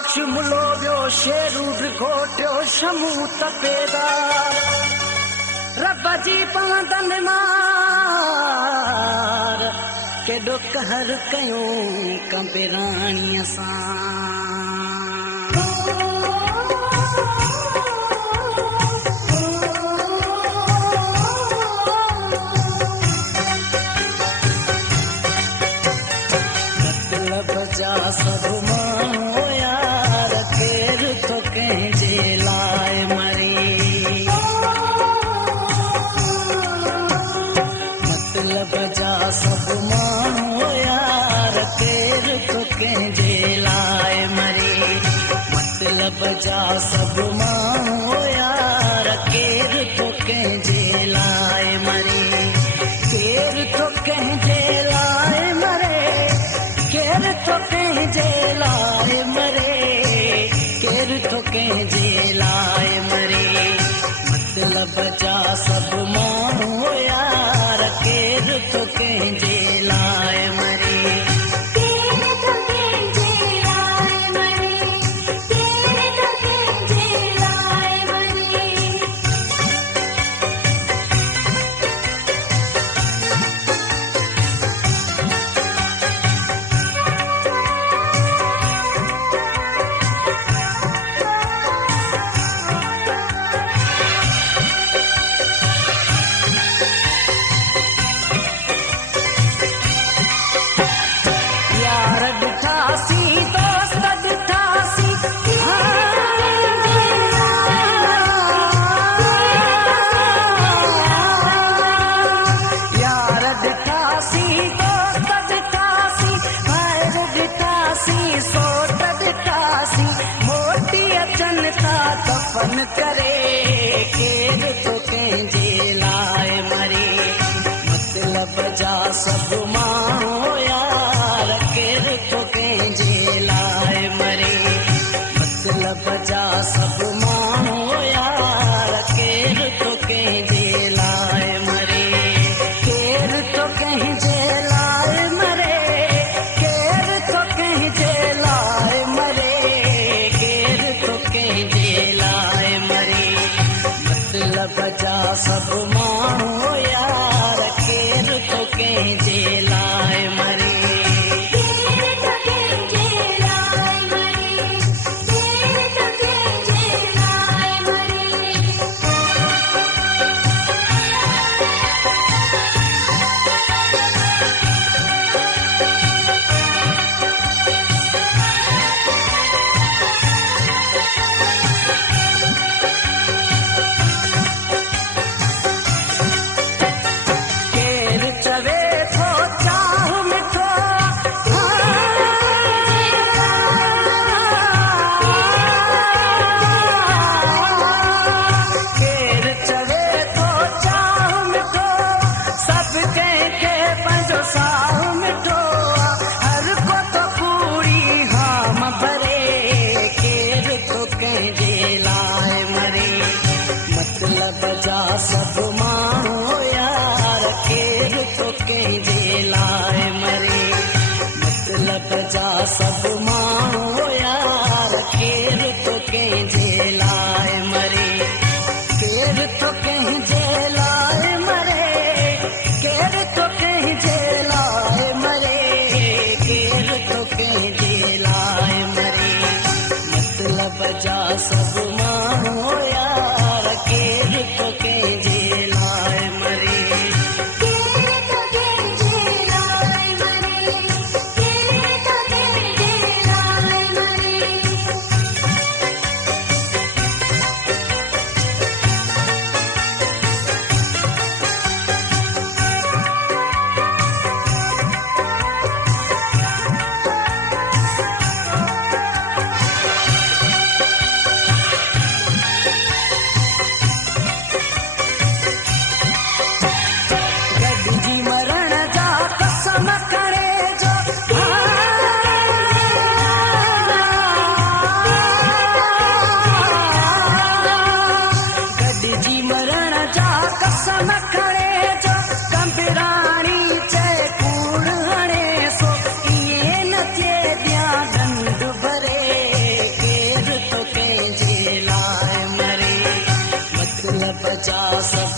राक्ष मुलो वियो शेरू घोटियो शमू तपेदा रब जी पवंदन मार केॾो कहर कयूं कंबे राणीअ सां मतलब जा सभु माण्हू यार केरु थो कंहिंजे लाइ मरे मतलब जा सभु माण्हू यार केरु थो कंहिंजे लाइ मरे मतलब जा सभु माण्हू यार केरु थो कंहिंजे लाइ मरे केरु थो कंहिंजे लाइ मरे केरु थो कंहिंजे लाइ मरे केरु थो कंहिंजे लाइ मरे मतलब जा सभु माण्हू यार केरु थो कंहिंजे लाइ मरे केरु थो कंहिंजे लाइ मरे केरु थो कंहिंजे लाइ मरे यार ॾिठासी दोस्त ॾिठासी यार ॾिठासी दोस्त ॾिठासी भाइर ॾिठासी सोट ॾिठासी मोटी अचनि था दफ़न करे केरु थो कंहिंजे लाइ मरे मतलब जा सभु माण्हू यार केरु थो कंहिंजे लाइ मरे मतलब जा सभु माण्हू यार केरु थो कंहिंजे लाइ मरे केरु थो कंहिंजे लाइ मरे केरु थो कंहिंजे लाइ मरे केरु थो कंहिंजे लाइ मरे मतलब जा सभु माण्हू यार केरु थो कंहिंजे लाइ मरे केरु थो कंहिंजे लाइ मरे केरु थो कंहिंजे लाइ मरे केरु चवे थो सब